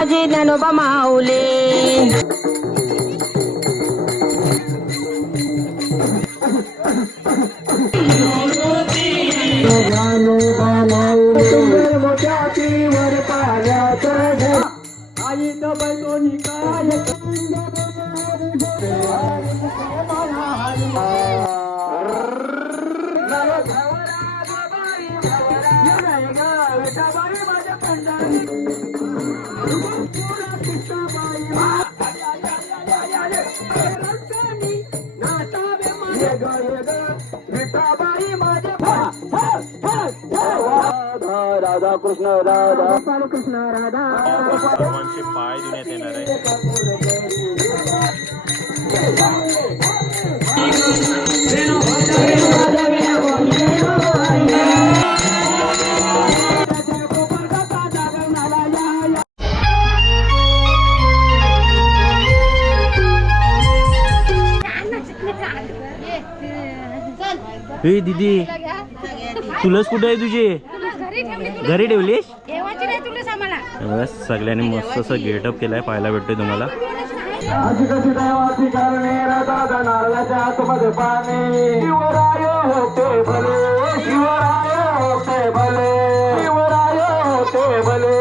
माझे ज्ञानोबा माऊले. राधा कृष्ण राधा कृष्ण राधा सर्वांचे पाय देण्यात येणार आहे. हे दीदी तुलाच कुठे आहे तुझे घरी ठेवलीस. बस सगळ्यांनी मस्त असं गेटअप केलाय पाहायला भेटतोय तुम्हाला. अशी कशी दैवाची कारणे राधा नारळाच्या आतमध्ये पाणी. शिवराय होते भले शिवराय होते भले शिवराय होते भले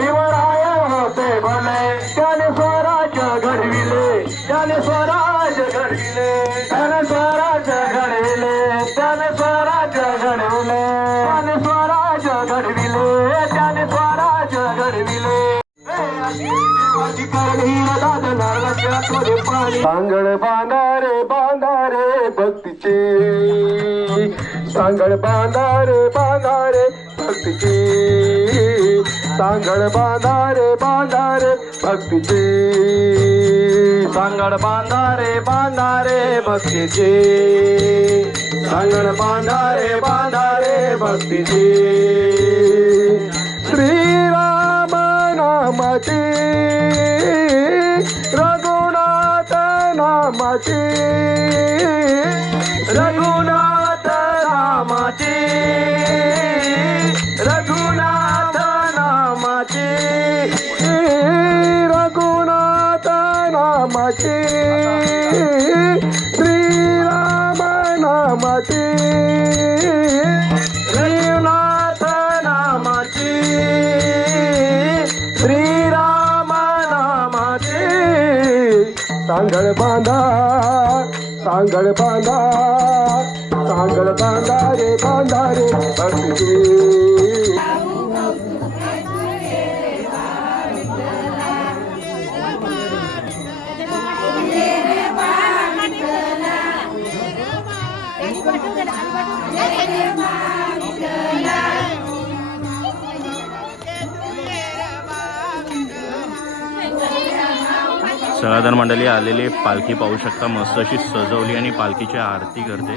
शिवराय होते भले. त्याने स्वराज्य घडविले त्याने स्वराज्य घडविले त्याने स्वराज्य घडविले त्याने स्वराज्य घडविले त्याने स्वराज्य घडविले त्याने स्वराज्य घडविले. सांगड बांधारे बांधारे भक्तीचे सांगड बांधारे बांधारे भक्तीचे सांगड बांधारे बांधारे भक्तीचे सांगड बांधारे बांधारे भक्तीचे सांगड बांधारे बांधारे भक्तीचे. श्रीराम नामाचे रघुनाथ नामाचे रघुनाथ नामाचे रघुनाथ नामाचे रघुनाथ नामाचे श्रीराम नामाचे रघुनाथ नामाचे श्रीराम नामाचे. सांगड बांधा सांगड बांधा सांगड बांधा रे बांधा रे भक्तीचे. सगळादार मंडळी आलेली पालखी पाहू शकता मस्त अशी सजवली आणि पालखीची आरती करते.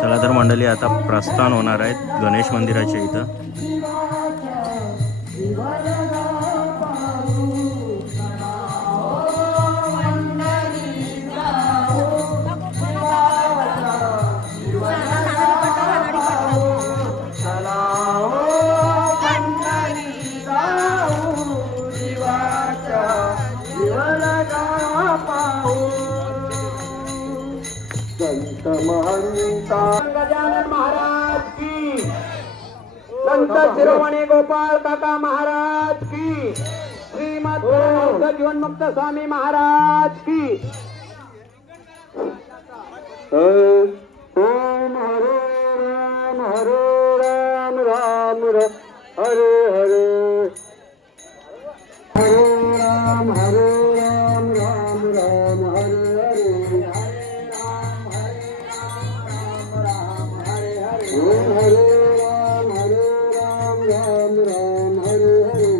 चला तर मंडळी आता प्रस्थान होणार आहेत गणेश मंदिराच्या इथं. संत महंता गजानन महाराज की संत शिरोमणी गोपाळ काका महाराज की, श्रीमद जीवनमुक्त स्वामी महाराज की. ओम हरे राम राम राम हरे हरे, हरे राम राम राम हरे हरे, ओम हरे राम राम राम हरे हरे,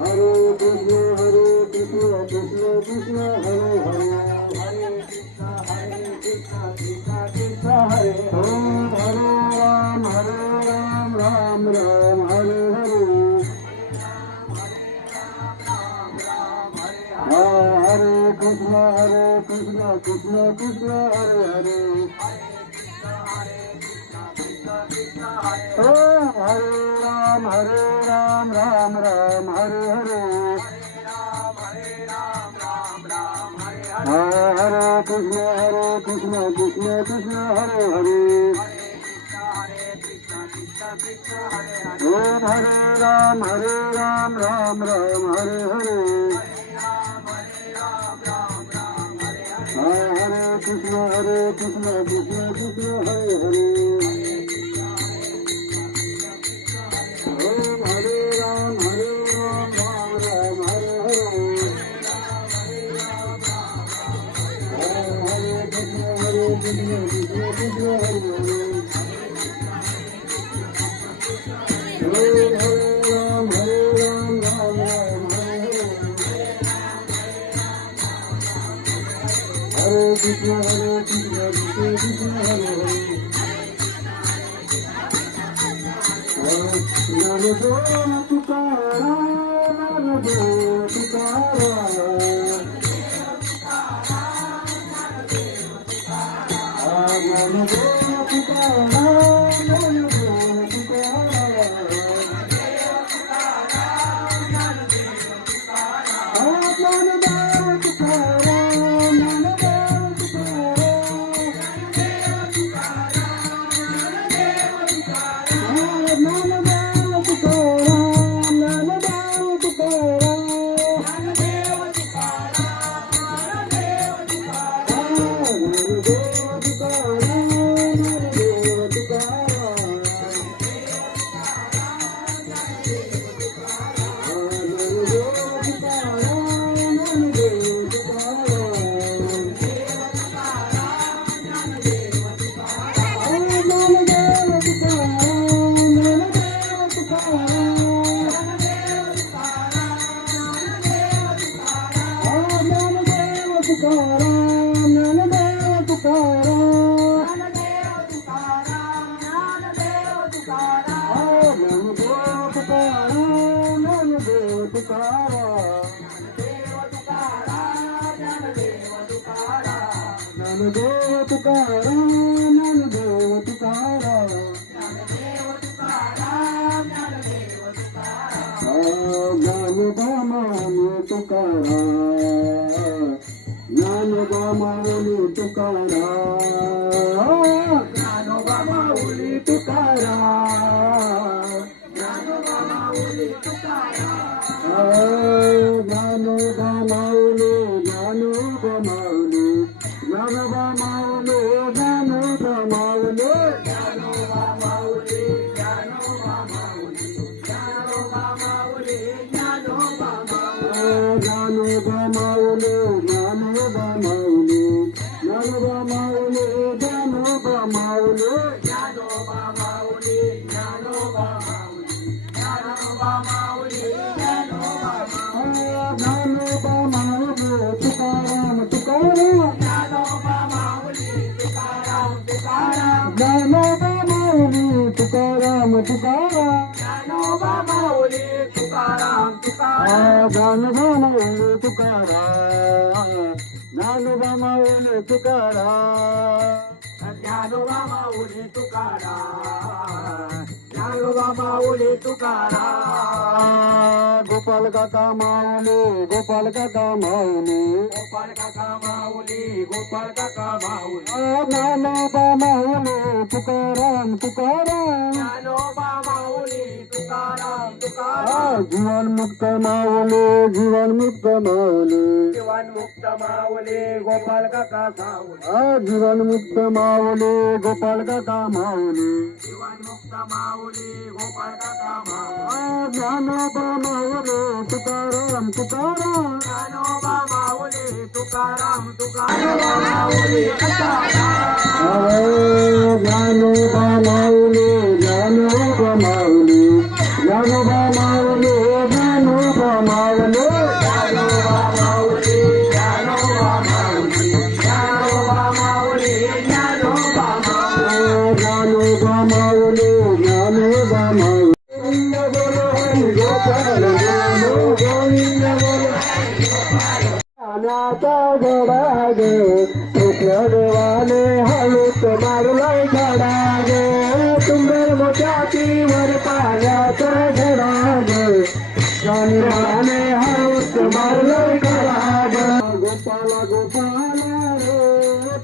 हरे कृष्ण कृष्ण कृष्ण हरे हरे, हरे ओम हरे राम राम राम हरे हरे, हरे कृष्ण कृष्ण कृष्ण हरे हरे, ओम हरे राम राम राम हरे हरे, हरे कृष्ण कृष्ण कृष्ण हरे हरे, ओम हरे राम राम हरे हरे, हरे कृष्ण कृष्ण हरे हरे, ओम हरे राम राम हरे हरे, हरे कृष्ण कृष्ण हरे हरे, ओम हरे राम राम हरे हरे, हरे कृष्ण कृष्ण हरे हरे, ज्ञानदेव तुकाराम, ज्ञानदेव तुकाराम, ज्ञानदेव तुकाराम, ज्ञानदेव तुकाराम, ज्ञानदेव तुकाराम, ज्ञानोबा माऊली तुकाराम, ज्ञानोबा माऊली तुकाराम गोपाल काका माऊली गोपाल काका माऊली गोपाल काका माऊली गोपाल काका माऊली ज्ञानोबा माऊली तुकाराम तुकाराम ज्ञानोबा माऊली तुकाराम तुकाराम जीवन मुक्त माऊली जीवन मुक्त माऊली जीवन मुक्त माऊली गोपाल काका साऊली जीवन मुक्त माऊली गोपाल काका माऊली जीवन मुक्त माऊली गोपाल काका माऊली ज्ञानोबा माऊली तुकाराम तुकाराम ज्ञानोबा माऊली तुकाराम तुकाराम माऊली ज्ञानोबा माऊली ज्ञानोबा माऊली ज्ञानोबा माऊली ज्ञानोबा माऊली ज्ञानोबा माऊली ज्ञानोबा माऊली ज्ञानोबा माऊली ज्ञानोबा माऊली ज्ञानोबा माऊली गोविंद बोलो हरी गोपाल बोलो गोविंद बोलो पाण्याचा घडा ग कृष्ण देवाने हळूच मारलाय घडा ग तुंबर मोठ्याची वर पाण्याचा घडा ग शनिवाने हळूच मारलाय घडा ग गोपाला गोपाला रे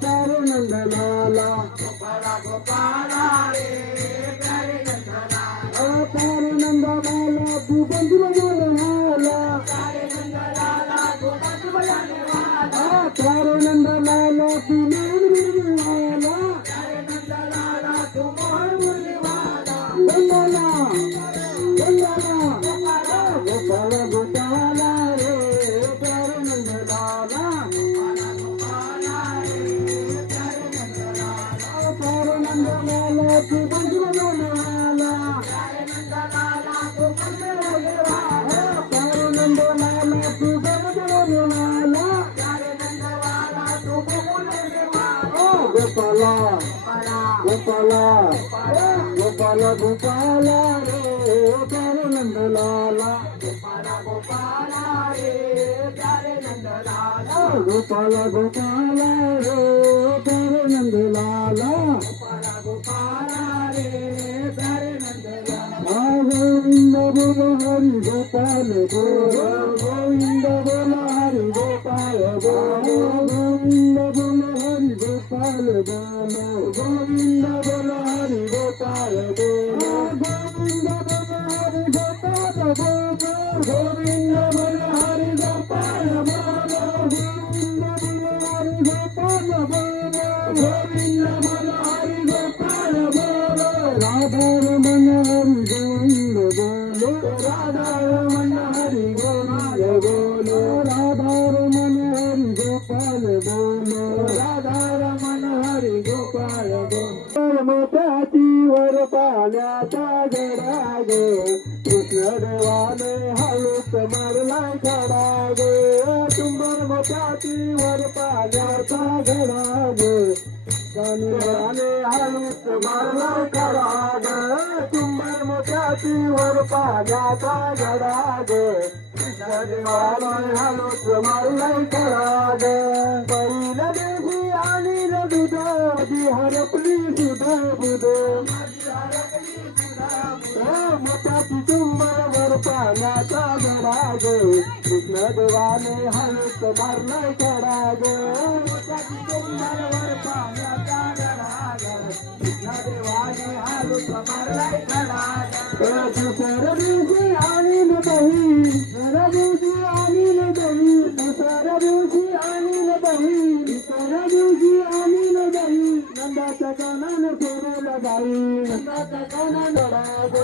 तारे नंदनाला गोपाला गोपाला रे तारे नंदनाला तारे नंदनाला तू बंधुला झाला तारे नंदनाला तू बंधुला तारे नंदनाला तू निर्मला तारे नंदनाला तू मोहमुरलीवाला गंगाला गंगाला गोपाला गोपाला रे तारे नंदनाला गोपाला गोपाला रे तारे नंदनाला तारे नंदनाला तू बंधुला झाला तारे नंदनाला तू बंधुला झाला तारे नंदनाला तू बंधुला झाला गोपाला गोपाला गोपाला गोपाला रे तारे नंदलाला गोपाला गोपाला रे तारे नंदलाला गोपाला गोपाला रे तारे नंदलाला गोपाला गोपाला रे तारे नंदलाला गोविंद बोलो हरि गोपाल बोलो गोविंद बोलो हरि गोपाल बोलो गोविंद बोलो हरि गोपाल बोलो गोविंद बोलो हरि गोपाल बोलो गोविंद बोलो हरि गोपाल बोलो गोविंद बोलो हरि गोपाल बोलो गोविंद बोलो हरि गोपाल बोलो गोविंद बोलो हरि गोपाल बोलो राधा रमण हरि गोविंद बोलो राधा रमण हरि गोपाल बोलो राधा रमण हरि गोपाल बोलो राधा रमण हरि गोपाल बोलो मोत्याची वर पाण्याचा घडा ग कृष्ण देवाने हळूच मारलाय खडा ग तुंबर मोत्याची वर पाण्याचा घडा ग शनिवाने हळूच मारलाय खडा ग तुंबर मोत्याची वर पाण्याचा घडा ग कृष्ण देवाने हळूच मारलाय खडा ग पहिल्या दिवशी आणि दुधाची हरपली सुधा बुध मोत्याची तुंबर वर पाण्याचा घडा ग कृष्ण देवाने हळूच मारलाय खडा ग मोत्याची तुंबर वर पाण्याचा घडा ग कृष्ण देवाने हळूच मारलाय खडा ग दुसऱ्या दिवशी आणि दही दुसऱ्या दिवशी आणि दही दुसऱ्या दिवशी आणि दही दुसऱ्या दिवशी आणि दही नंदाच्या कानानं सोडलं गाई नंदाच्या कानानं राग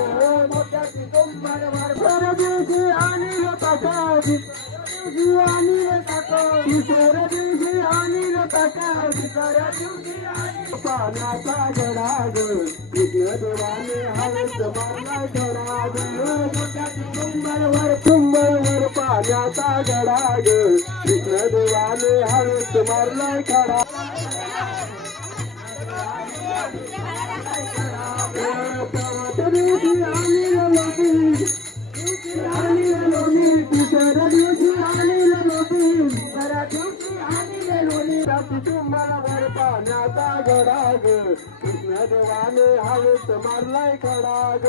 मोत्याची तुंबर वर दुसऱ्या दिवशी आणि काका दिवशी आणि काका दुसऱ्या दिवशी आणि काका दुसऱ्या दिवशी आणि पाण्याचा घडा ग कृष्ण देवाने हळूच मारलाय खडा ग मोत्याची तुंबर वर पाण्याचा घडा ग कृष्ण देवाने हळूच मारलाय खडा दिवशी आणि लोणी तिसऱ्या दिवशी आणि लोणी तिसऱ्या दिवशी आणि लोणी तुंबर वर पाण्याचा घडा ग कृष्ण देवाने हवेत मारलाय खडा ग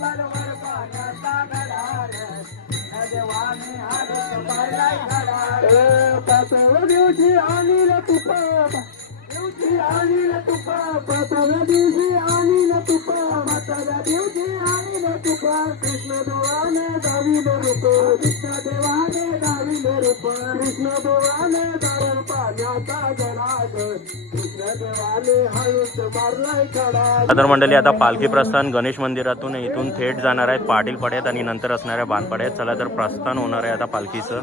वर पाण्याचा गडा देवाने हवेत मारलाय खडा पाचव्या दिवशी आणील तुपा दिवशी आणील तुपा पाचव्या दिवशी आणील तुपा पाचव्या दिवशी आणील तुपा कृष्ण देवाने दाविल रूप कृष्ण देवाने दाविल रूप कृष्ण देवाने दारण पाण्याचा गडाग कृष्ण देवाने हवेत मारलाय खडा. तर मंडळी आता पालखी प्रस्थान गणेश मंदिरातून इथून थेट जाणार आहेत पाटील पाड्यात आणि नंतर असणाऱ्या बांधपाड्यात. चला तर प्रस्थान होणार आहे आता पालखीचं.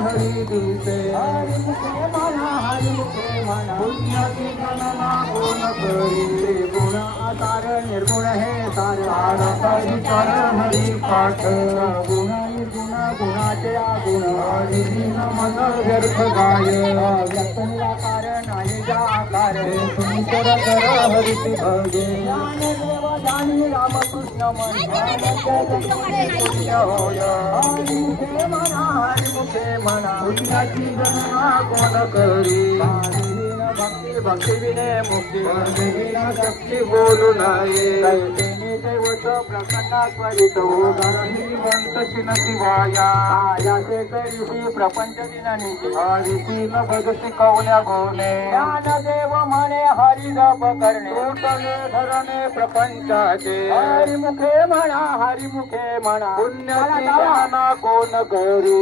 हरी दिसे हरी मुखे म्हणा पुण्याची गणना कोण करी गुण आधार निर्गुण हे सारे विचार हरी पाठ गुण निर्गुण गुणाचे आगुण हरी मन व्यर्थ गाय व्यक्त निराकार नाही जाकार सुंदर कर हरिती भगे ज्ञानदेव जानी रामकृष्ण मन होय हरी मुखे म्हणा पुण्याची गणना कोण करी भक्ती भक्ती विने मुक्ती विना शक्ती बोलू नये दैवत प्रसन्न त्वरित श्रीमंत शिनती वाया याचे कैसी प्रपंच दिनानी हरिती न भग शिकवल्या गोने ज्ञानदेव म्हणे हरी जप करणे उठणे धरणे प्रपंचाचे हरिमुखे म्हणा पुण्याची गणना कोण करी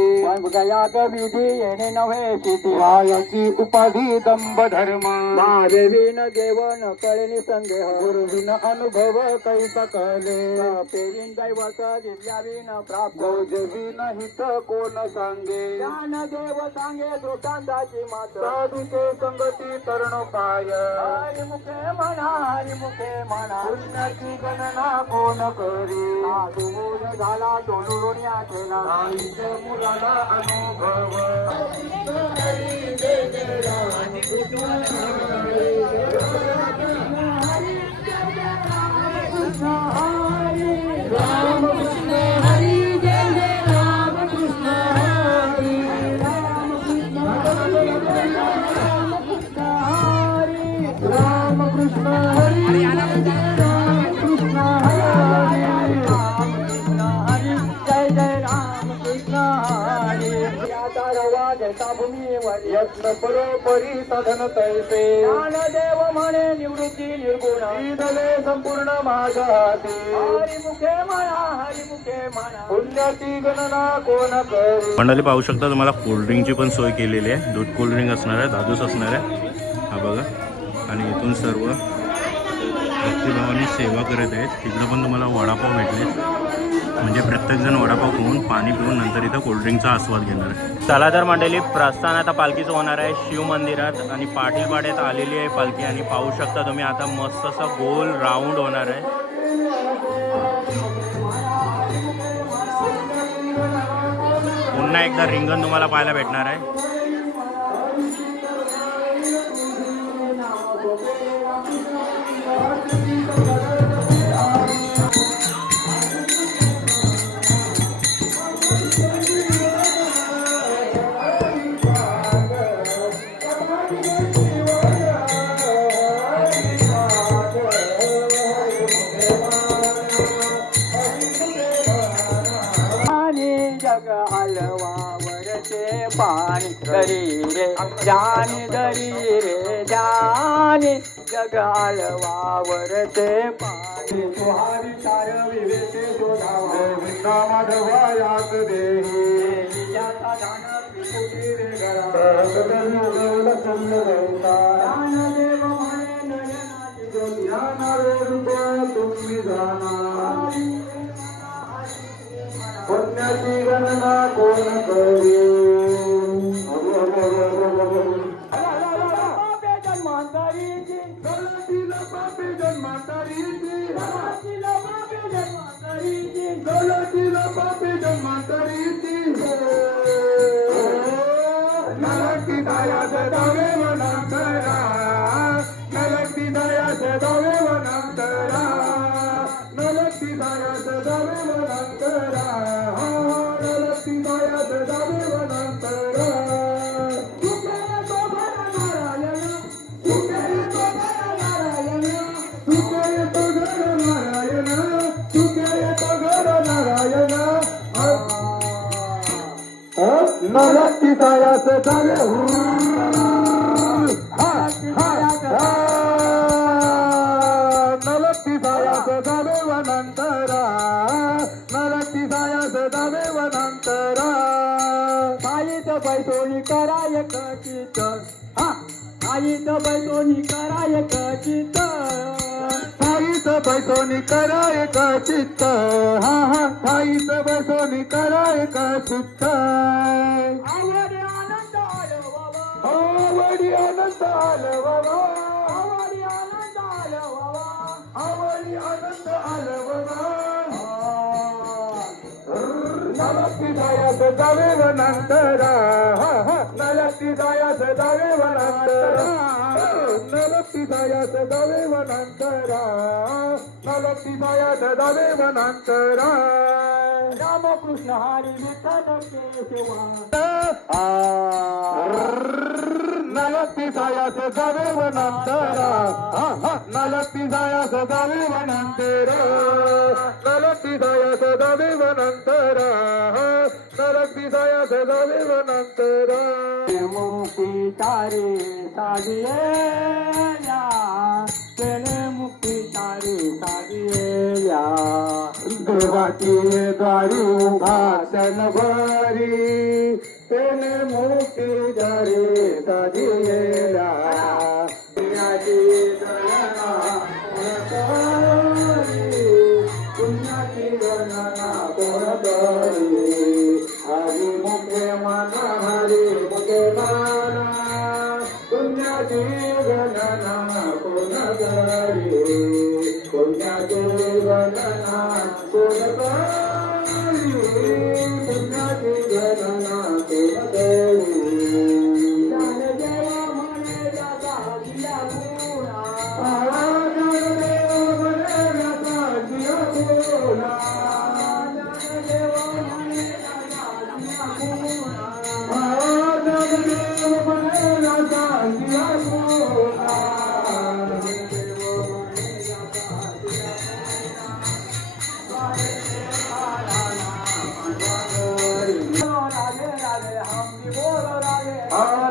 गयात विधी येणे नव्हे सिद्धी याची उपाधी दंभ धर्म महादेवीन देवन कळणी संदेह गुरुविन अनुभव कैसा कले पेरीन दैवत दिव्याविन प्राप्त जवीन हित कोण सांगे ज्ञानदेव सांगे दोषांताची मात साधुके संगती तरुण पाय हरिमुखे म्हणा पुण्याची गणना कोण करी दूर झाला डोलुरुण्या केला मुलाला अनुभव यत्न परोपरी साधन तैसे ज्ञानदेव म्हणे निवृत्ती निर्गुण ईदले संपूर्ण माझ्या हाती हरिमुखे म्हणा पुण्याची गणना कोण करी. मंडळी पाहू शकता तुम्हाला कोल्ड्रिंकची पण सोय केलेली आहे. दूध कोल्ड्रिंक असणार आहे, दादूस असणार आहे. हा बघा आणि इथून सर्व भक्तिभावाने सेवा करत आहेत. तिकडं पण तुम्हाला वडापाव भेटले म्हणजे प्रत्येकजण वडापाव खाऊन पाणी पिऊन नंतर इथं कोल्ड्रिंकचा आस्वाद घेणार आहे. चला तर मंडळी प्रस्थान आता पालखीचं होणार आहे शिव मंदिरात आणि पाटील पाड्यात आलेली आहे पालखी आणि पाहू शकता तुम्ही आता मस्त असा गोल राऊंड होणार आहे. पुन्हा एकदा रिंगण तुम्हाला पाहायला भेटणार आहे. पाणी दरी रे जानी जग हलवावर ते पाणी तुहारी चार विवेके शोधावा गोविंदा माधवा यात देही याचा दान त्रिपुटी रे घरा सदन चंद देवता ज्ञानदेव म्हणे नयनाची ज्योती ज्ञान रे रूप तुम्ही जाना पुण्याची गणना कोण करी. नलती जायास जावे नलती जायास जावे वनांतरा नलती जायास जावे वनांतरा साईत बैठोनी कराय कचित साईत बैठोनी कराय कचित साईत बैठोनी कराय कचित हा हा साईत बैठोनी कराय कचित आवडी आनंद आलो बाबा आवडी आनंद आलो बाबा आवडी आनंद आलो बाबा आवडी आनंद आलो बाबा नलती जायास जावे वनांतरा नलती जायास जावे वनांतरा नलती जायास जावे वनांतरा नलती जायास जावे वनांतरा रामकृष्ण हरी विठ्ठल केशवा नलती जायास जावे वनांतरा नलती जायास जावे वनांतरा नलती जायास जावे वनांतरा नलती जायास जावे वनांतरा मुक्ती तारे साधियेल्या तेने मुक्ती तारे साधियेल्या देवाची द्वारी उभा क्षणभरी तेने मुक्ती तारे साधियेल्या देवाची गणना पुण्याची गणना कोण करी हरी मुखे माना हरी मुखे माना पुण्याची गणना कोण करी पुण्याची गणना कोण करी पुण्याची गणना कोण करी ज्ञानदेव म्हणे दादा दिला गुणा ज्ञानदेव म्हणे दादा दिला गुणा ज्ञानदेव म्हणे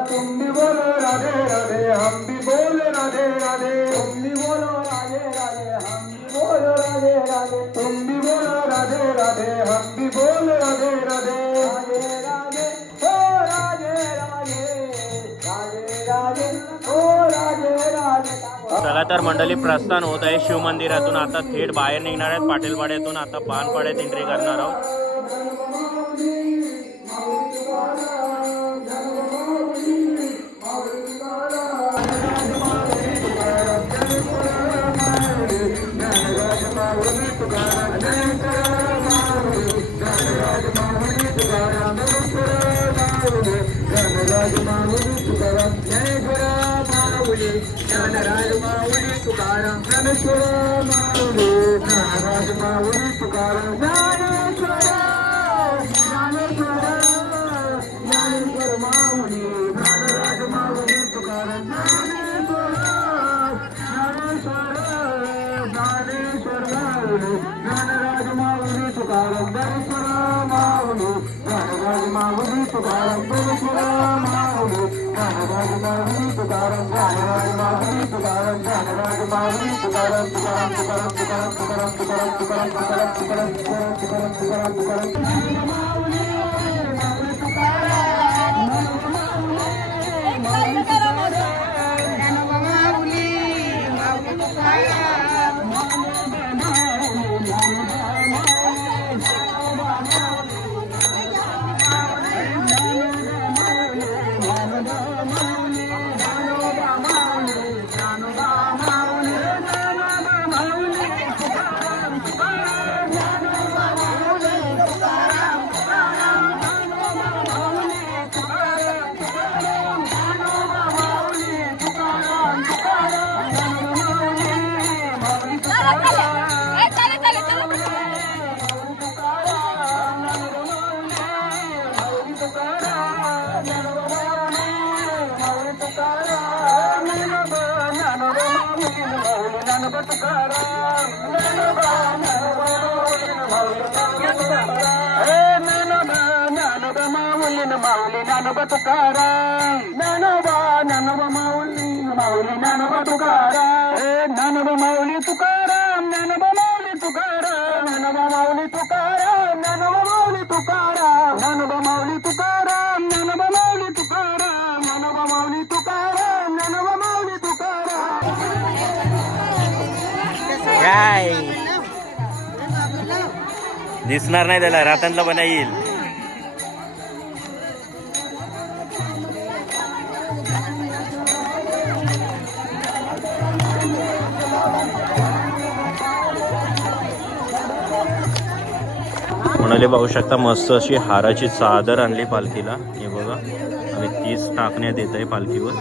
तुम भी बोलो राधे राधे हम भी बोले राधे राधे तुम भी बोलो राधे राधे हम भी बोलो राधे राधे तुम भी बोलो राधे राधे हम भी बोले राधे राधे राधे राधे ओ राधे राधे राधे राधे ओ राधे राधे चला तर मंडळी प्रस्थान होत आहे शिवमंदिरातून. आता थेट बाहेर निघणार आहेत पाटीलपाड्यातून. आता पानपाड्यात एंट्री करणार आहोत. ज्ञानराज माऊली तुकाराम ज्ञानेश्वर माऊली ज्ञानराज माऊली तुकाराम ज्ञानेश्वर ज्ञानेश्वर ज्ञानेश्वर माऊली ज्ञानराज माऊली तुकाराम ज्ञानेश्वर ज्ञानेश्वर ज्ञानेश्वर माऊली ज्ञानराज माऊली तुकाराम ज्ञानेश्वर माऊली ज्ञानराज माऊली तुकाराम ज्ञानेश्वर माऊली ज्ञानराज माऊली तुकाराम ज्ञानराज माऊली तुकाराम ज्ञानराज माऊली तुकाराम तुकाराम तुकाराम तुकाराम तुकाराम तुकाराम तुकाराम तुकाराम तुकाराम तुकाराम तुकाराम तुकाराम माऊली माऊली तुकाराम माऊली माऊली ज्ञानोबा तुकाराम ज्ञानोबा ज्ञानोबा माऊली माऊली ज्ञानोबा तुकाराम ज्ञानोबा माऊली तुकाराम ज्ञानोबा माऊली तुकाराम ज्ञानोबा माऊली तुकाराम ज्ञानोबा माऊली तुकाराम ज्ञानोबा माऊली तुकाराम ज्ञानोबा माऊली तुकाराम ज्ञानोबा माऊली तुकाराम ज्ञानोबा माऊली तुकाराम. काय दिसणार नाही त्याला रातनला पण येईल. म्हणाले पाहू शकता मस्त अशी हाराची चादर आणली पालखीला. हे बघा आणि तीच टाकण्यात येत आहे पालखीवर.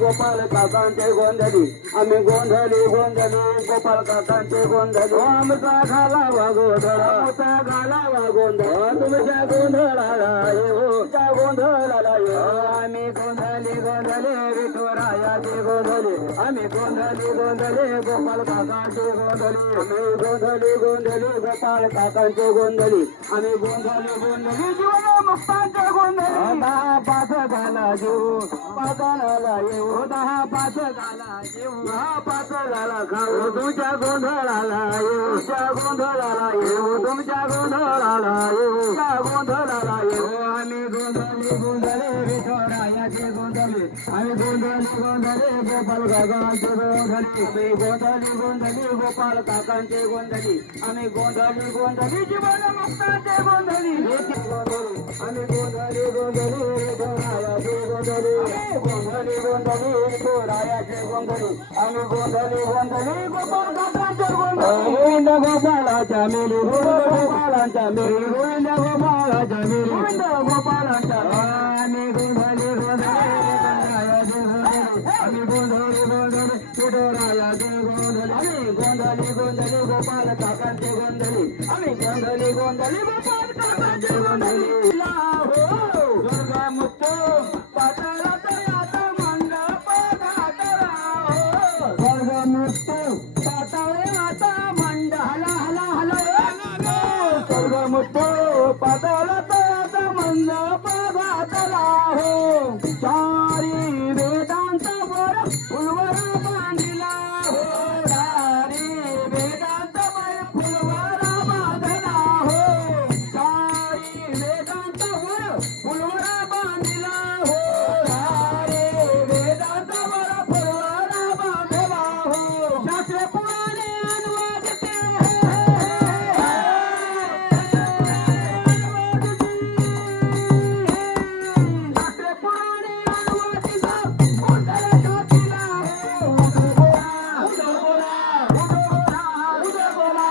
गोपाल काकांचे गोंधळी आम्ही गोंधळी गोंधळी गोपाल काकांचे गोंधळी आमचा घालावा गोंधळ आमचा घालावा गोंधळ तुमच्या गोंधळाला येऊ त्या गोंधळाला येऊ आम्ही गोंधळी गोंधळी विठुरायाचे गोंधळी आम्ही गोंधळी गोंधळी गोपाल काकांचे गोंधळी आम्ही गोंधळी गोंधळी गोपाल काकांचे गोंधळी आम्ही गोंधळी गोंधळी जीवन मुक्तांचे गोंधळी दहा पाच घाला घेऊ पाचाला येऊ दहा पाच घाला येऊ दहा पाच घाला खाऊ तुमच्या गोंधळाला येऊ त्या गोंधळाला येऊ तुमच्या गोंधळाला येऊ त्या गोंधळाला येऊ आम्ही गोंधळी गोंधळी विठुरायाचे गोंधळी आम्ही गोंधळी गोंधळी गोपाल काकांचे गोंधळी आम्ही गोंधळी गोंधळी गोपाल काकांचे गोंधळी आम्ही गोंधळी गोंधळी जीवन मुक्ताचे गोंधळी आम्ही गोंधळी गोंधळी विठुरायाचे गोंधळी गोंधळी गोरायाचे गोंधळी आम्ही गोंधळी गोंधळी गोपाल काकांचे गोंधळी गोविंद गोपालाच्या मिली गोपालांच्या मिली गोविंद गोपालाच्या मिली गोविंद गोपालांच्या आम्ही गोंधळी गोंधळी आम्ही गोंधळी गोंधळी गोरायाचे गोंधळी आम्ही गोंधळी गोंधळी गोपाल काकांचे गोंधळी आम्ही गोंधळी गोंधळी गोपाल काकांचे गोंधळी दुर्गामुक्त पाताळात आता मंडप घातला स्वर्गमुक्त पाताळे आता मंड हला हला हला स्वर्गमुक्त पाताळात आता मंडप घातला हो चारी वेदांत वर फुलवर बांधिला हो चारी वेदांत वर फुलवर बांधला हो चारी वेदांत वर फुलवर बांधिला हो रे वेदांत वर फुलवर बांधला हो शास्त्र पुराणे अनुवादिते शास्त्र पुराणे अनुवादिता उत्तर टाकीला हो उदो बोला उदो बोला उदो बोला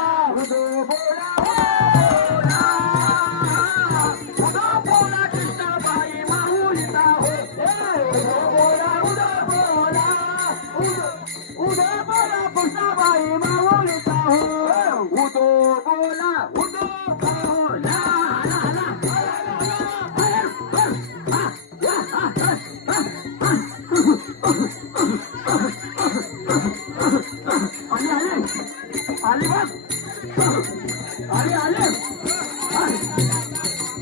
उदो बोला कृष्णाबाई माऊलीचा हो उदो बोला उदो बोला कृष्णाबाई माऊलीचा हो उदो बोला आले आले आले आले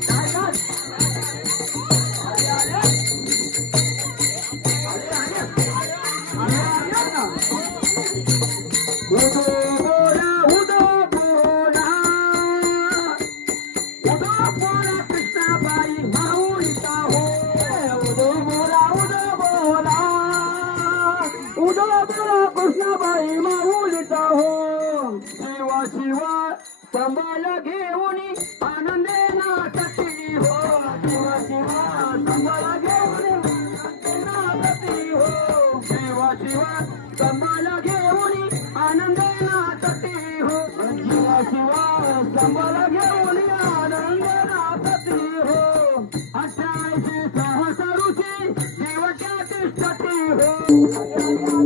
काय काय उदो बोला कृष्णाबाई माऊलीचा हो उदो बोला कृष्णाबाई माऊलीचा हो शिवा शिवा संभाल घेऊन आनंदे नाटती हो शिवा शिवा संभाल घेऊन नाटती हो शिवा शिवा संभाल घेऊन आनंदे नाटती हो शिवा शिवा संभाल घेऊन आनंद नाटती हो 88 सहस्र ऋषी देवट्या तिष्ठती हो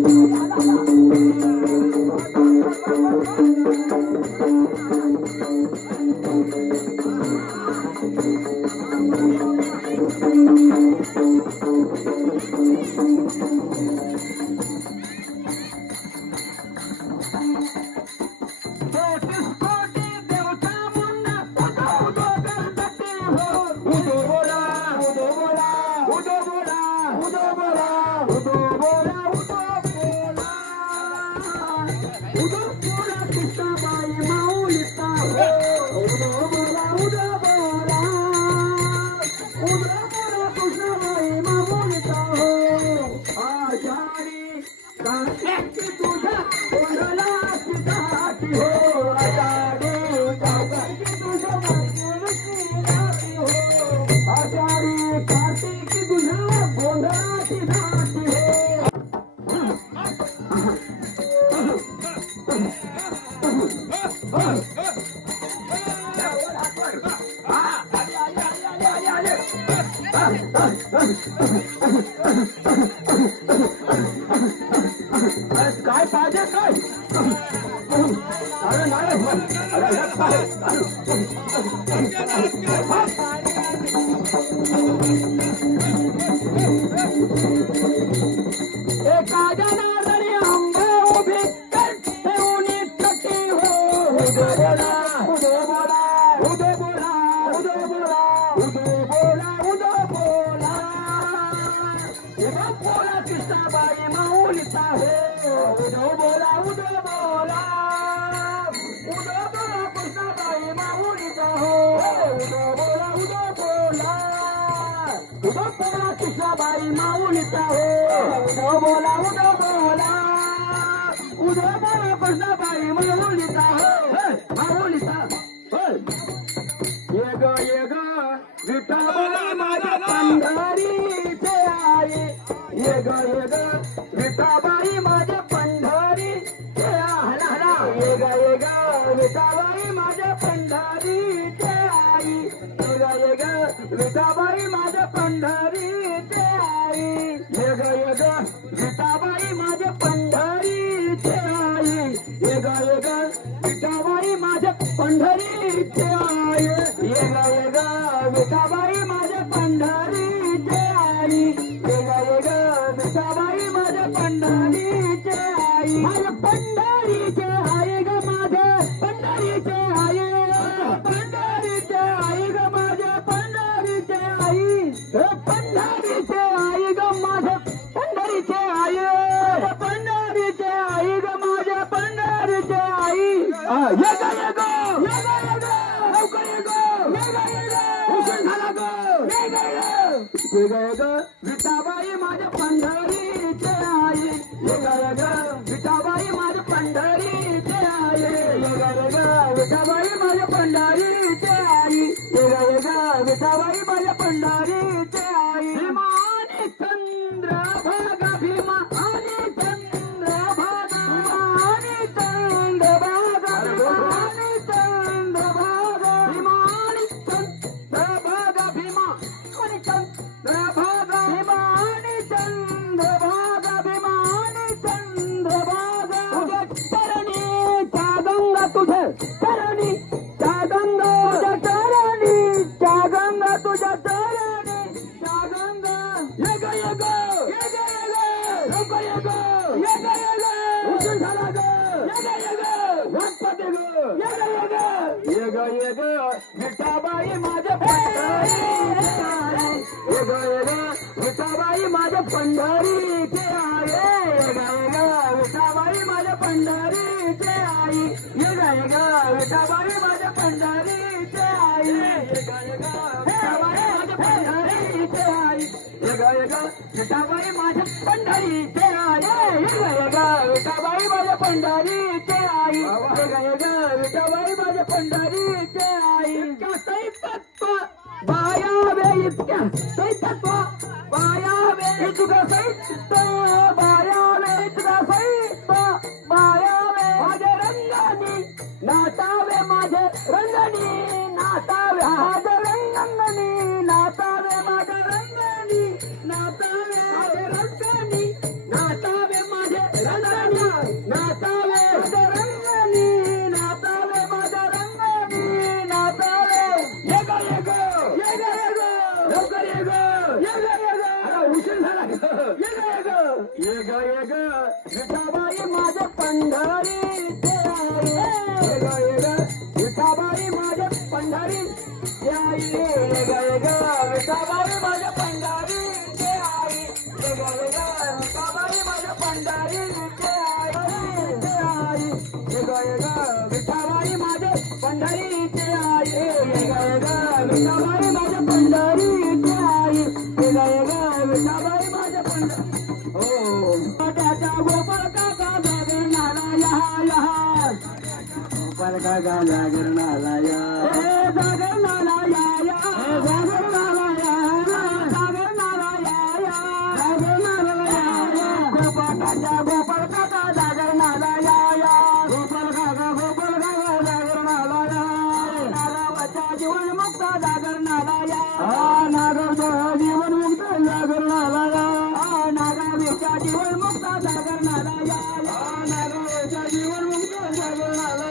कोटी देवता मुंडा उदो गणपती हो उदो बोला उदो बोला उदो बोला उदो बोला उदो बोला उदो बोला कृष्णाबाई माऊलीचा हो उदो बोला कृष्णाबाई माऊलीचा हो आषाढी काठी तुझ्या कोंडलाची घाटी हो आषाढी काठी तुझ्या घाटी हो आषाढी कार्तिकी तुझ्या गोंधळाची घाटी हो काय पाहिजे काय अरे एका जनार्दनी अंग उभी ठेवून तटी हो उदो बोला उदो बोला उदो बोला उदो बोला उदो बोला उदो बोला उदो बोला कृष्णाबाई माऊलीचा हो उदो बोला उदो बोला कृष्णाबाई माऊलीचा हो उदो बोला कृष्णाबाई माऊलीचा हो उदो बोला कृष्णाबाई माऊलीचा हो माऊलीचा ये ग विठाबाई माझ्या पंढरीचे आई ये ग विठाबाई माझ्या पंढरीचे हला हला ये ग विठाबाई माझ्या पंढरीचे आई ये ग विठाबाई माझ्या पंढरीचे आई ये ग विठाबाई माझ्या पंढरीचे आई ये ग विठाबाई माझ्या पंढरीचे आई ये ग विठाबाई माझ्या पंढरीचे आई ये ग विठाबाई माझ्या पंढरीचे आई माझ्या पंढरीचे आई ग माझ्या पंढरीचे आई पंढरीचे आई ग माझ्या पंढरीचे आई पंढरीचे आई ग माझ्या पंढरीचे आई पंढरीचे आई ग माझ्या पंढरीचे आई ये ग लवकर ये ग उशीर झाला ग ये ग विठाबाई माझ्या पंढरीचे आई ये ग विठाबाई माझ्या पंढरीचे आई ये ग विठाबाई माझ्या पंढरीचे आई ये ग विठाबाई माझ्या पंढरीचे आई भीमा आणि चंद्र भागा भीमा आणि चंद्र भागा आणि चंद्र भागा आणि चंद्र भागा भीमा आणि चंद्र भागा भीमा आणि चंद्र भागा भीमा आणि चंद्र भागा भीमा आणि चंद्र भागा तुझ्या चरणीच्या गंगा तुझ्या चरणीच्या गंगा तुझ्या चरणीच्या गंगा तुझ्या चरणीच्या गंगा ये ग लवकर ये ग उशीर झाला ग वाट पाहते ग ये ग विठाबाई माझ्या पंढरीचे आई ये ग विठाबाई माझ्या पंढरीचे आई ये ग विठाबाई माझ्या पंढरीचे आई ये ग विठाबाई माझ्या पंढरीचे आई ये ग विठाबाई माझ्या पंढरीचे आई ये ग विठाबाई माझ्या पंढरीचे आई ये ग विठाबाई माझ्या पंढरीचे आई ये ग विठाबाई माझ्या पंढरीचे आई इतक्या सैतत्व बायावे इतक्या सैतत्व बायावे इतकं सैत बायावे इतकं सैत बायावे माझे रंगानी नाचावे माझे रंगानी नाचावे माझे रंगानी नाचावे माझे रंगानी नाचावे माझे रंगानी नाचावे माझे रंगानी नाचावे माझे रंगानी नाचावे माझे रंगानी नाचावे ये ग लवकर ये ग उशीर झाला ये ग विठाबाई माझ्या पंढरीचे आई ये ग विठाबाई माझ्या पंढरीचे आई ये ग विठाबाई माझ्या पंढरीचे आई ये ग विठाबाई माझ्या पंढरीचे आई ये ग विठाबाई माझ्या पंढरीचे आई ये ग विठाबाई माझ्या पंढरीचे आई ये ग विठाबाई माझ्या पंढरी हो त्याचा गोपाळ काका जागरणाला गोपाळ काका जागरणाला जागरणाला जागरणाला गोपाळ काका जागरणाला गोपाळ काका जागरणाला नागावाच्या जीवन मुक्त जागरणाला नागावच्या जीवन मुक्त जागरणाला नागावीच्या जीवन मुक्त जागरणाला नागावीच्या जीवन मुक्त जागरणाला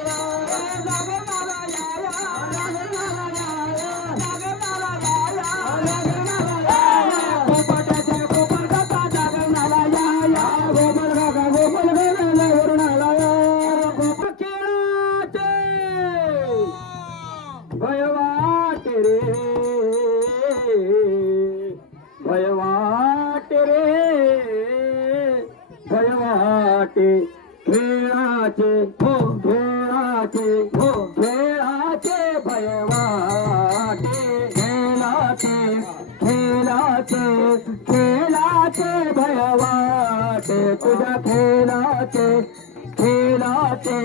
खेळाचे हो खेळाचे हो खेळाचे भय वाटे खेळाचे खेळाचे खेळाचे भय वाटे तुझ्या खेळाचे खेळाचे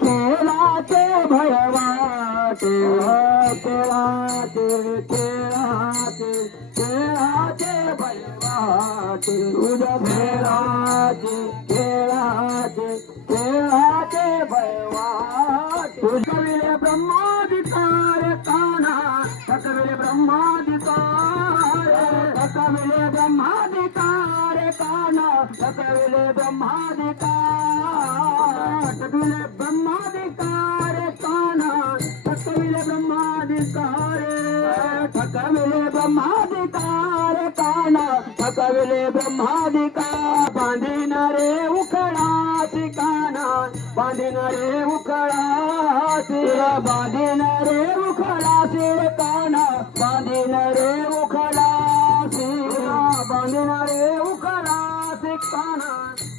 खेळाचे भय वाटे खेळाचे खेळाचे खेळाचे भय वाटे वाटे तुझ्या खेळाचे खेळाचे खेळाचे भयवाटे तुझविले ब्रह्माधिकार काना थकविले ब्रह्माधिकार थकविले ब्रह्माधिकार काना थकविले ब्रह्माधिकार थकविले ब्रह्माधिकार काना थकविले ब्रह्माधिकार थकविले ब्रह्माधिकार काना थकविले ब्रह्माधिकार बांधीन रे उखळाची काना बांधीन रे उखळाची बांधीन रे उखळाची काना बांधीन रे उखळाची बांधीन रे उखळाची काना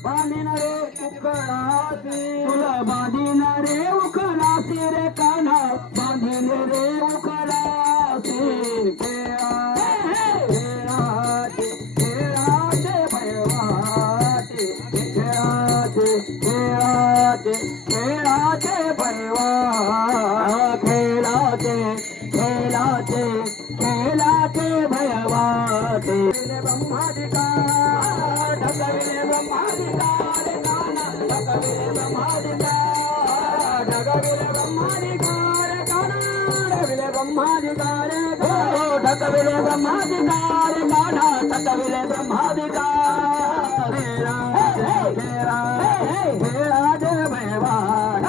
बांधीन रे उखळाची तुला बांधीन रे उखळाची रे काना बांधीन रे उखळाची खेळाचे खेळाचे भयवाटे खेळाचे खेळाचे खेळाचे भयवा खेळाचे खेळाचे खेळाचे भयवाटे ब्रह्माधिकार ढगविले ब्रह्माधिकार काना ढगविले ब्रह्माधिकार ढगविले ब्रह्माधिकार काना ढगविले ब्रह्माधिकार ढगविले ब्रह्माधिकार काना ढगविले ब्रह्माधिकार खेळाचे भयवाट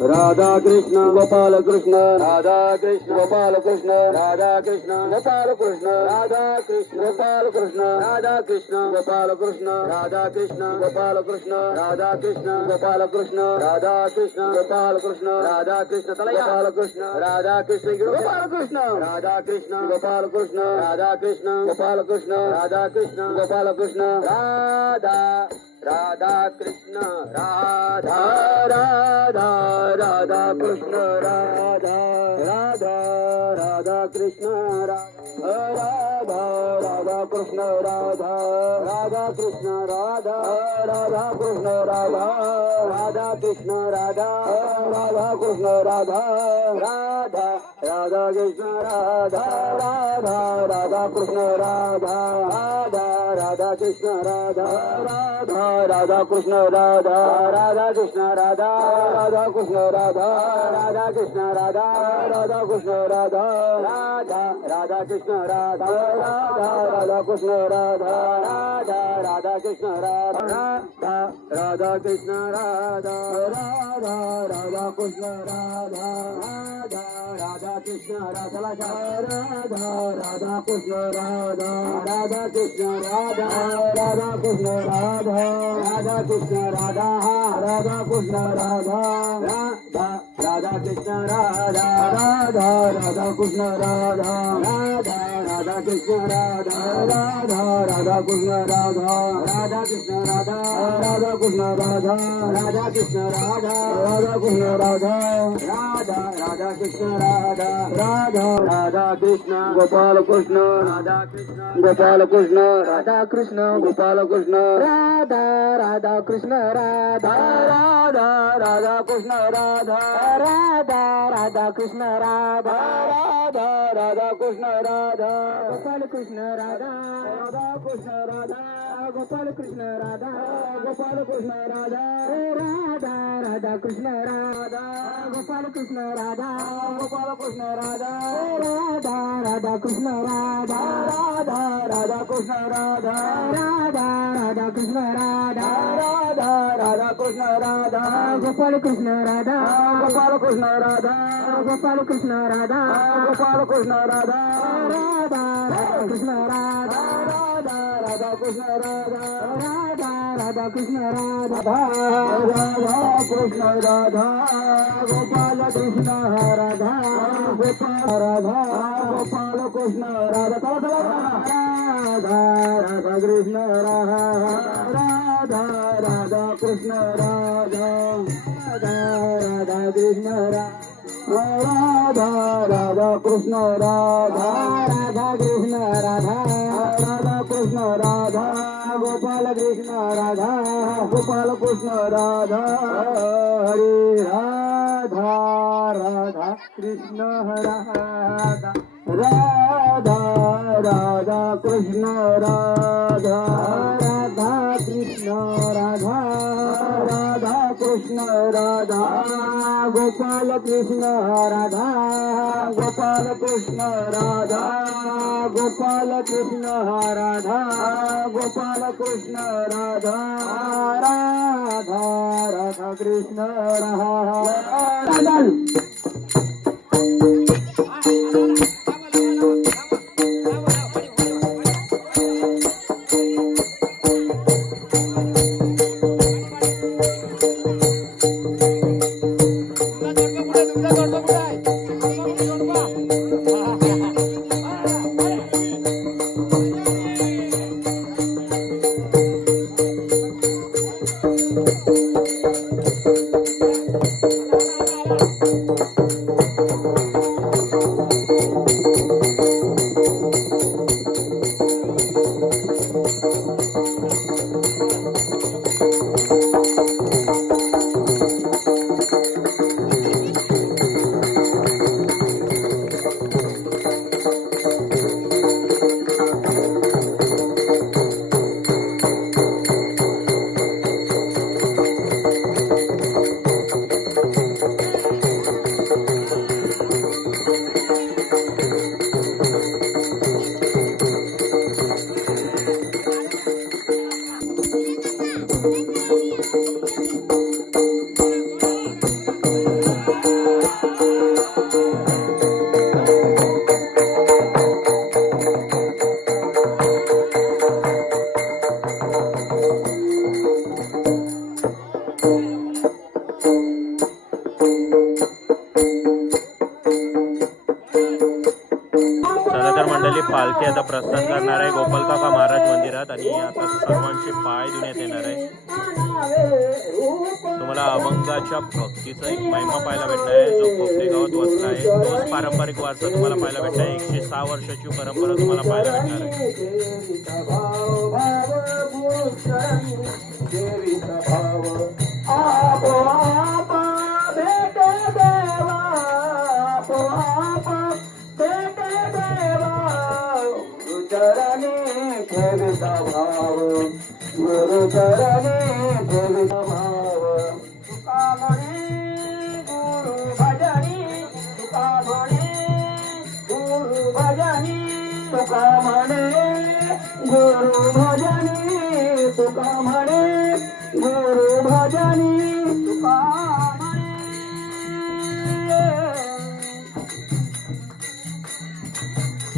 राधा कृष्ण गोपाल कृष्ण राधा कृष्ण गोपाल कृष्ण राधा कृष्ण गोपाल कृष्ण राधा कृष्ण गोपाल कृष्ण राधा कृष्ण गोपाल कृष्ण राधा कृष्ण गोपाल कृष्ण राधा कृष्ण गोपाल कृष्ण राधा कृष्ण गोपाल कृष्ण राधा कृष्ण गोपाल कृष्ण राधा कृष्ण गोपाल कृष्ण राधा कृष्ण गोपाल कृष्ण राधा कृष्ण गोपाल कृष्ण राधा कृष्ण गोपाल कृष्ण राधा राधा कृष्ण राधा राधा राधा कृष्ण राधा राधा राधा कृष्ण राधा राधा कृष्ण राधा राधा कृष्ण राधा राधा कृष्ण राधा राधा कृष्ण राधा राधा कृष्ण राधा राधा राधा कृष्ण राधा राधा राधा कृष्ण राधा राधा राधा कृष्ण राधा राधा राधा कृष्ण राधा राधा कृष्ण राधा राधा कृष्ण राधा राधा कृष्ण राधा राधा कृष्ण राधा राधा राधा कृष्ण राधा राधा राधा कृष्ण राधा राधा राधा कृष्ण राधा राधा राधा कृष्ण राधा राधा राधा कृष्ण राधा राधा राधा कृष्ण राधा राधा राधा कृष्ण राधा राधा कृष्ण राधा राधा कृष्ण राधा राधा कृष्ण राधा राधा कृष्ण राधा राधा राधा कृष्ण राधा राधा राधा कृष्ण राधा राधा राधा कृष्ण राधा राधा राधा कृष्ण राधा राधा कृष्ण राधा राधा कृष्ण राधा राधा कृष्ण राधा राधा कृष्ण राधा राधा राधा कृष्ण राधा राधा राधा कृष्ण गोपाल कृष्ण राधा कृष्ण गोपाल कृष्ण राधा कृष्ण गोपाल कृष्ण राधा राधा कृष्ण राधा राधा राधा कृष्ण राधा राधा राधा कृष्ण राधा राधा राधा कृष्ण राधा गोपाल कृष्ण राधा राधा कृष्ण राधा गोपाल कृष्ण राधा गोपाल कृष्ण राधा राधा राधा कृष्ण राधा गोपाल कृष्ण राधा गोपाल कृष्ण राधा राधा राधा कृष्ण राधा राधा राधा कृष्ण राधा राधा राधा कृष्ण राधा राधा राधा कृष्ण राधा गोपाल कृष्ण राधा गोपाल कृष्ण राधा गोपाल कृष्ण राधा गोपाल कृष्ण राधा राधा राधा कृष्ण राधा राधा राधा कृष्ण राधा राधा राधा कृष्ण राधा राधा कृष्ण राधा गोपाल कृष्ण राधा गोपाल राधा गोपाल कृष्ण राधा राधा राधा कृष्ण राधा राधा राधा कृष्ण राधा राधा कृष्ण राधा राधा कृष्ण राधा राधा कृष्ण राधा राधा कृष्ण कृष्ण राधा गोपाल कृष्ण राधा गोपाल कृष्ण राधा हरे राधा राधा कृष्ण राधा राधा राधा कृष्ण राधा राधा कृष्ण राधा राधा कृष्ण राधा गोपाल कृष्ण राधा गोपाल कृष्ण राधा गोपाल कृष्ण राधा गोपाल कृष्ण राधा राधा राधा कृष्ण राधा चला तर मंडळी, पालखी आता प्रस्थान करणार आहे गोपालकाका महाराज मंदिरात आणि आता सर्वांचे पाय धुण्यात येणार आहे. तुम्हाला अभंगाच्या भक्तीचा एक महिमा पाहायला भेटणार आहे जो कोकणे गावात वसला आहे. तोच पारंपरिक वारसा तुम्हाला पाहायला भेटणार आहे. 106 वर्षाची परंपरा तुम्हाला पाहायला भेटणार आहे. गुरु चरणे ठेविता भाव तुका म्हणे गुरु भजनी तुका म्हणे गुरु भजनी तुका म्हणे गुरु भजनी तुका म्हणे गुरु भजनी तुका म्हणे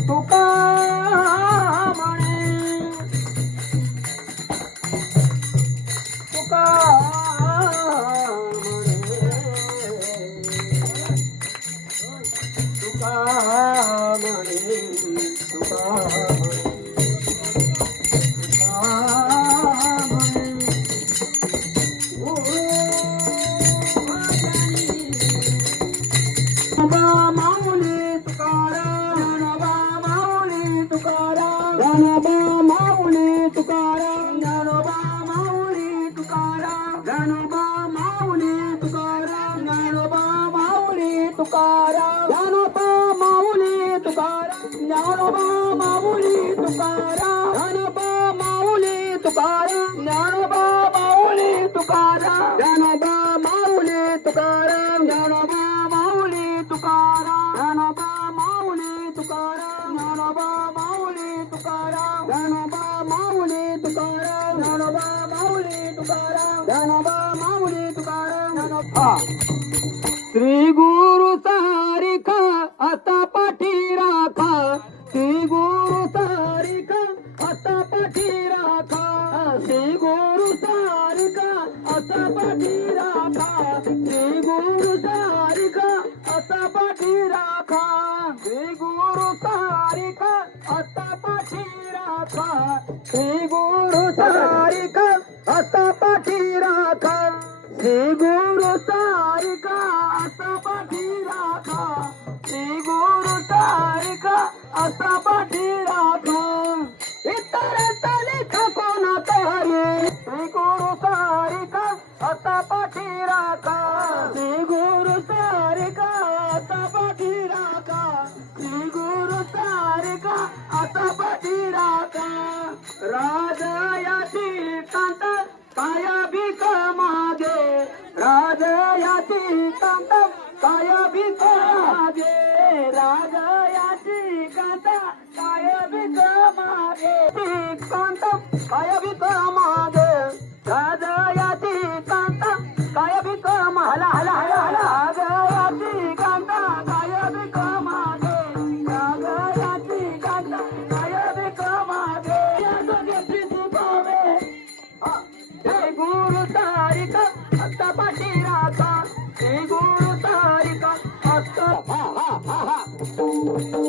तुका म्हणे तुका म्हणे तुका माऊली तुकाराम माऊली तुकाराम ज्ञानोबा माऊली तुकाराम ज्ञानोबा माऊली तुकाराम ज्ञानोबा माऊली तुकाराम ज्ञानोबा माऊली तुकाराम ज्ञानोबा माऊली तुकाराम ज्ञानोबा माऊली तुकाराम ज्ञानोबा माऊली तुकाराम ज्ञानोबा माऊली तुकाराम ज्ञानोबा माऊली तुकाराम ज्ञानोबा माऊली तुकाराम ज्ञानोबा माऊली तुकाराम ज्ञानोबा माऊली तुकाराम ज्ञानोबा माऊली तुकाराम ज्ञानोबा माऊली तुकाराम ज्ञानोबा माऊली तुकाराम ज्ञानोबा श्री गुरु सारिका आता पाठी राखा श्री गुरु सारिका आता पाठी राखा श्री गुरु सारिका आता पाठी राखा श्री गुरु सारिका आता पाठी राखा श्री गुरु सारिका आता पाठी राखा श्री गुरु सारिका आता पाठी राखा श्री गुरु सारिका आता पाठी राखा श्री गुरु सारिका आता पाठी राखा इतर राखा श्री गुरु तारिका आता पाठी राखा श्री गुरु तारिका आता पाठी राखा राजयाची कांत काय भीक मागे राजयाची कांत काय भीक मागे राजयाची कांत काय भीक मागे कांत काय भीक मागे राजयाची कांत काय भीक हला हला हला हला राजयाची कांत काय भीक मागे राजयाची कांत काय भीक मागे या जगाची सुखावे जय गुरु तारिका आता पाठी राखा जय गुरु तारिका आता हा हा हा हा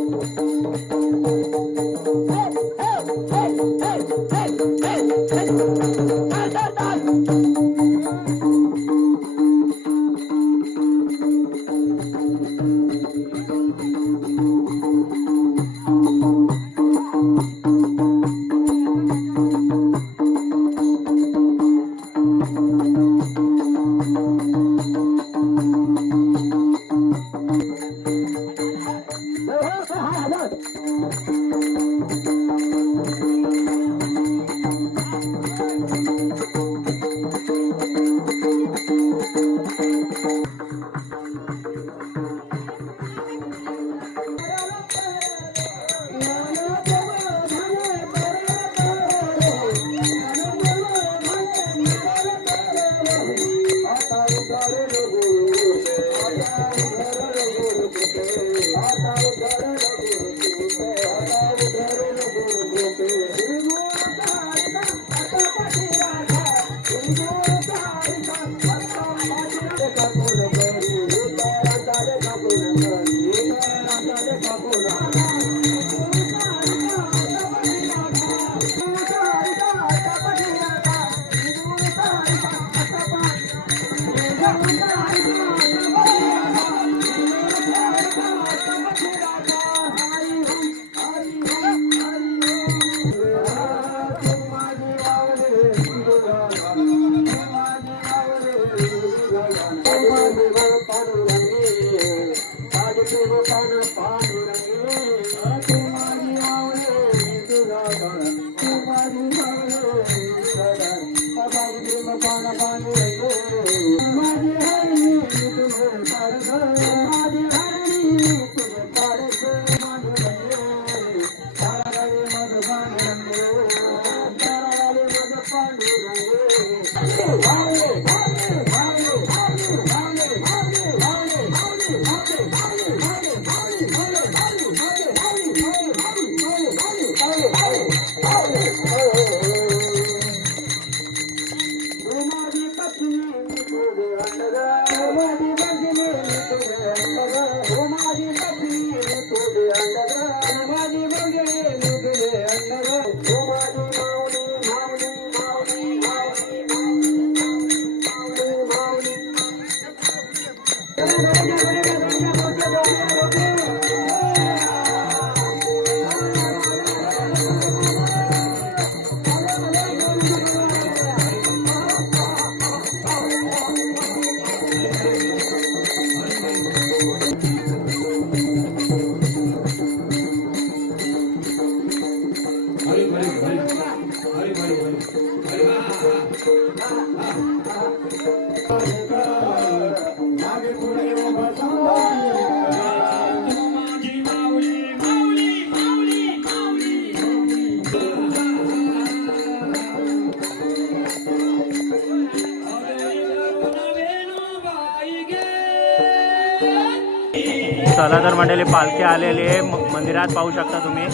चला तर मंडळी पालखी आलेली आहे मंदिरात पाहू शकता तुम्ही.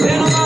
Pero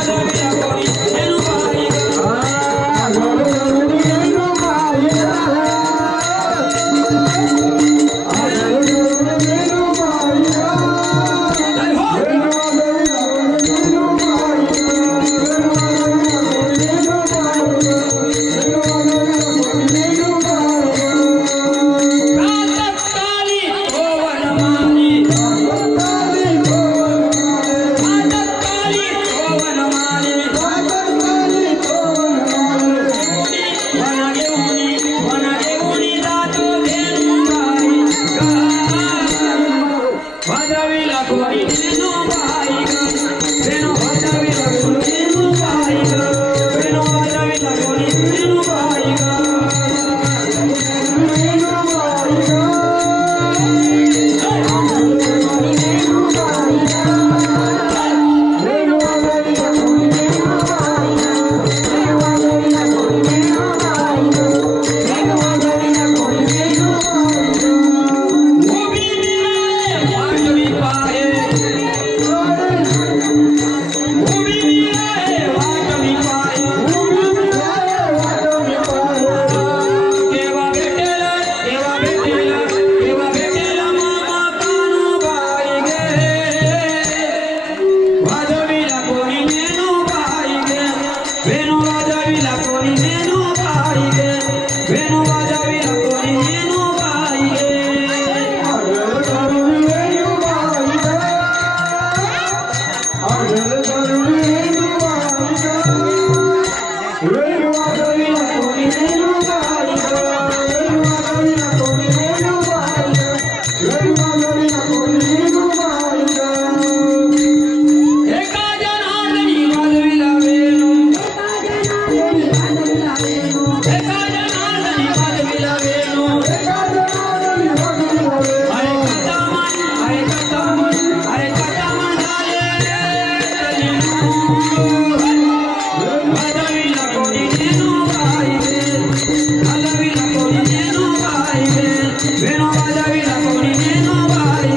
वेणू वाजविला कोणी वेणूबाई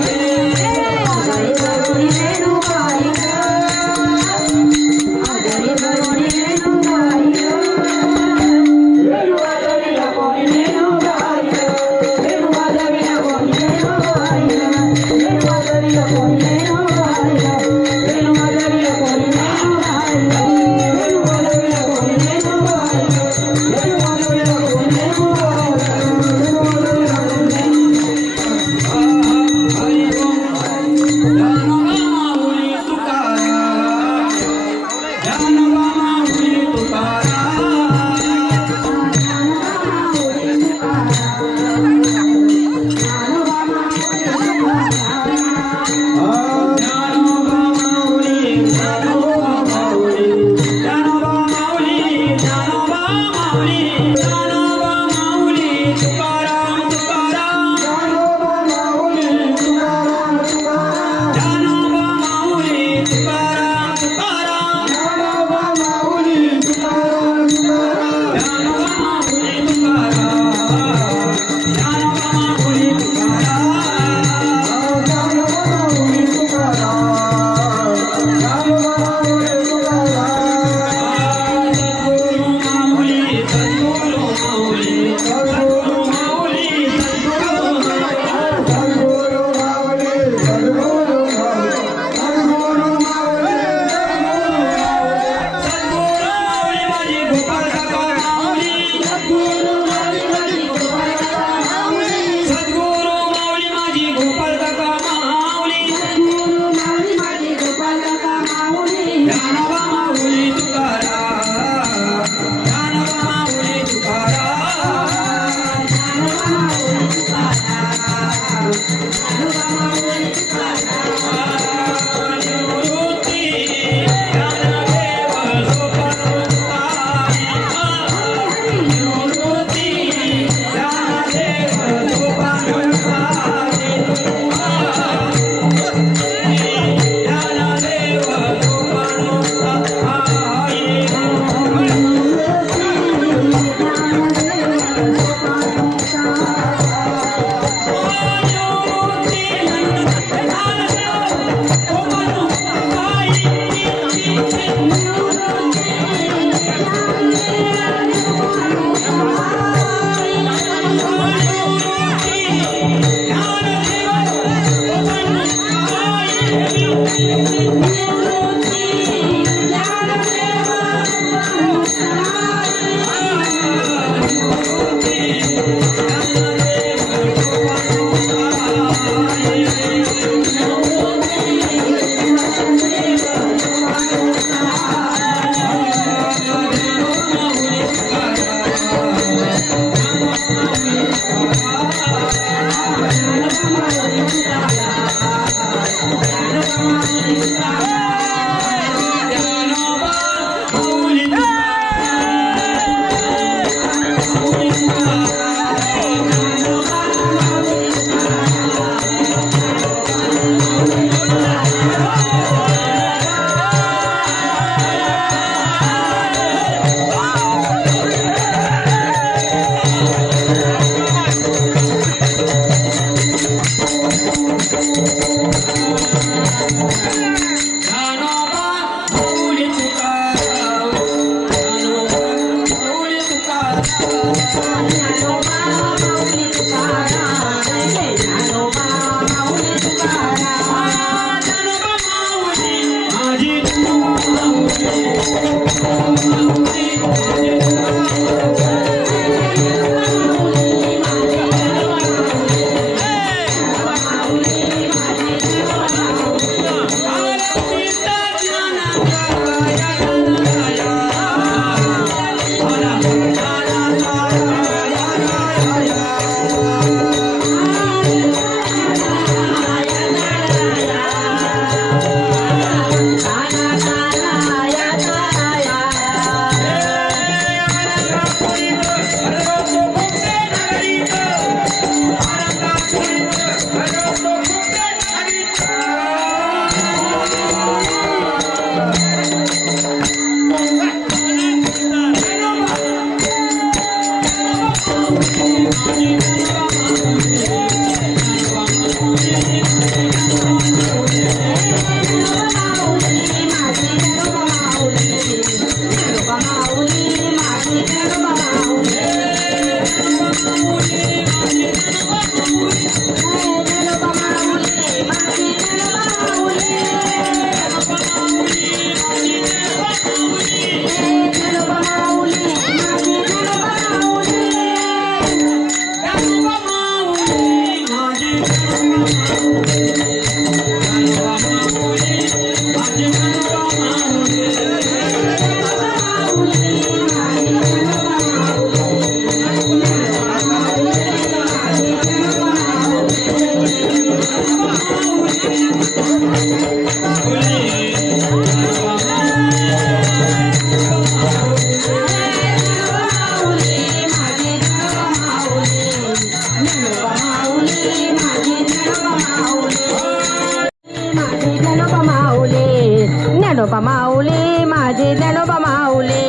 ज्ञानोबा माऊली माझे ज्ञानोबा माऊली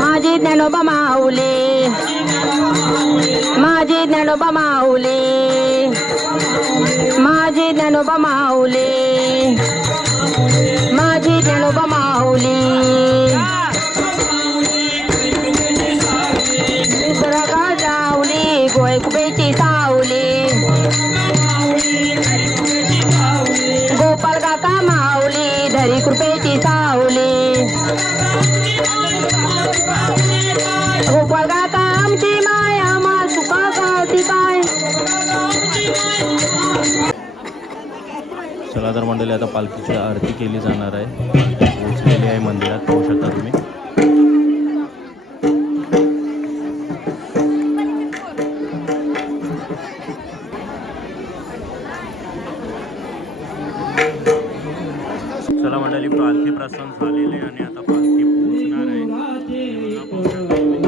माझे ज्ञानोबा माऊली माझे ज्ञानोबा माऊली माझे ज्ञानोबा माऊली माझे ज्ञानोबा माऊली बरगा जावली गोय कुबेची सावली गोपाल काका माऊली धरी कृपेची सावली गोपाल काका आमची माया मा सुका गावती काय. चला तर मंडळी आता पालखीची आरती केली जाणार आहे. पोहोचलेली आहे मंदिरात, पाहू शकता तुम्ही. चला मंडळी, पालखी प्रस्थान झालेले आणि आता पालखी पोहोचणार आहे. पाहू शकता तुम्ही.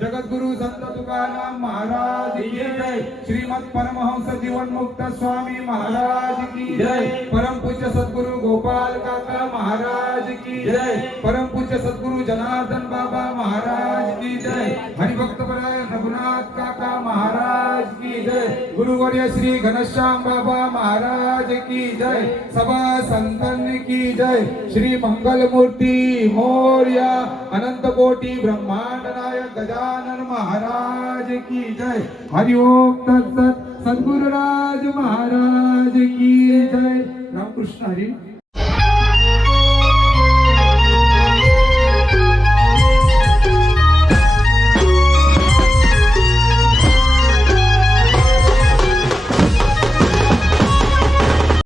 जगद्गुरु संत तुकाराम महाराज की जय. श्रीमद परमहंस जीवन मुक्त स्वामी महाराज की जय. परम पूज्य सद्गुरु गोपाल काका महाराज की जय. परम पूज्य सद्गुरु जनार्दन बाबा महाराज की जय. हरिभक्त परायण रघुनाथ काका महाराज की जय. गुरुवर्य श्री घनश्याम बाबा महाराज की जय. सभा संतन की जय. श्री मंगल मूर्ति मोरया अनंत कोटि ब्रह्मांड नायक गजानन महाराज की जय. हरि ओम तत्सत. सद्गुरुराज महाराज की जय. रामकृष्ण हरी.